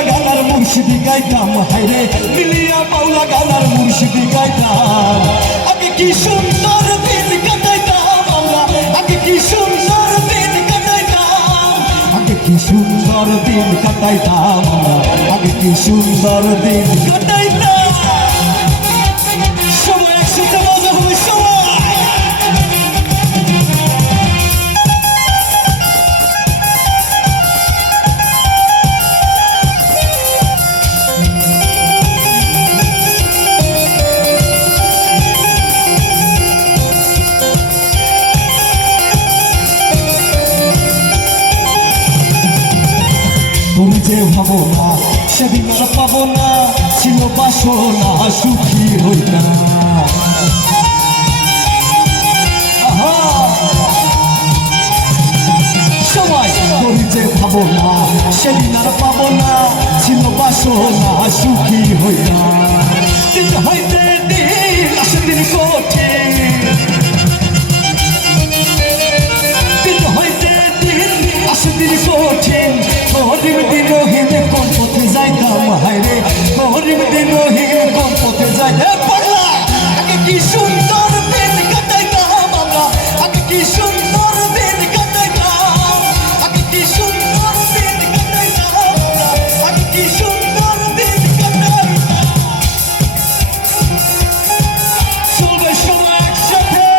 বাউলা গানার মুর্শিদি গাইতাম হাইরে মিলিয়া বাউলা গানার মুর্শিদি গাইতাম আগে কি সুন্দর দিন কাটাইতাম আমরা আগে কি সুন্দর দিন কাটাইতাম আগে কি সুন্দর দিন কাটাইতাম আমরা আগে কি সুন্দর দিন কাটাইতাম সবাই একসাথে মজা হবে সবাই তুমি যে ভাবো না সেদিন আর পাবো না ছিল বাসনা সুখী হইতা সবাই তুমি যে ভাবো না সেদিন আর পাবো না ছিল বাসনা সুখী হইতা দিন হইতে দিন আসে দিন কঠিন দিন হইতে দিন আসে দিন কঠিন গরিব দিনহীন কোন পথে যাইতাম হায়রে গরিব দিনহীন কোন পথে যাইতাম পাগলা আগে কি সুন্দর দিন কাটাইতাম আমরা আগে কি সুন্দর দিন কাটাইতাম আগে কি সুন্দর দিন কাটাইতাম আমরা আগে কি সুন্দর দিন কাটাইতাম সবাই সবাই একসাথে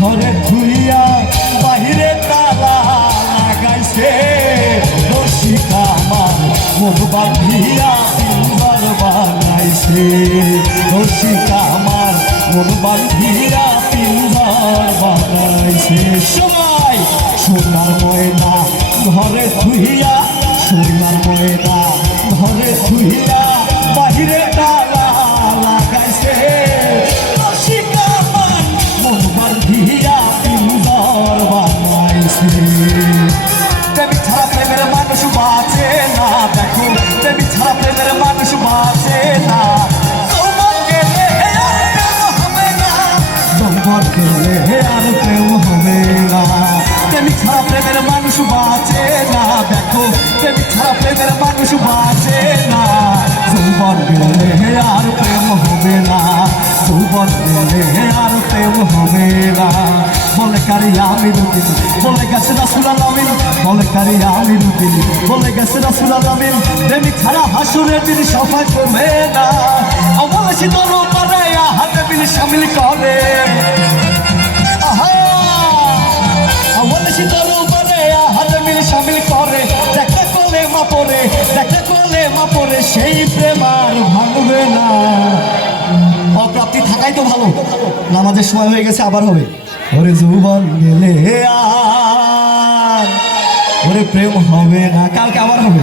ঘরে ধুইয়া বাহিরে তালা লাগাইছে রসিকা আমার মন বাঁধিয়া পিঞ্জর বানাইছে রসিকা আমার মন বাঁধিয়া পিঞ্জর বানাইছে সবাই সোনার ময়না ঘরে ধুইয়া সোনার ময়না ঘরে ধুইয়া বাহিরে তালা লাগাইছে প্রেমিক ছাড়া প্রেমের মানুষ বাঁচে না দেখো প্রেমিক ছাড়া প্রেমের মানুষ বাঁচে না যৌবন গেলে আর প্রেম হবে না যৌবন গেলে আর প্রেম হবে না প্রেমিক ছাড়া প্রেমের মানুষ বাঁচে না দেখো প্রেমিক ছাড়া প্রেমের মানুষ বাঁচে না যৌবন গেলে আর প্রেম হবে না যৌবন গেলে আর প্রেম হবে না বলে কারি আমি রুটিন বলে গেছে রাসূল আলামিন বলে কারি আমি রুটিন বলে গেছে রাসূল আলামিন প্রেমিক ছাড়া হাসুরের দিন সফল করবে না বলে শীতল পাড়ায় হাতে বিল শামিল করে বলে শীতল পাড়ায় হাতে বিল শামিল করে দেখা করলে মা পড়ে দেখা করলে মা পড়ে সেই প্রেম আর ভাঙবে না অপ্রাপ্তি থাকাই তো ভালো নামাজের সময় হয়ে গেছে আবার হবে ওরে যৌবন গেলে আর ওরে প্রেম হবে না কালকে আবার হবে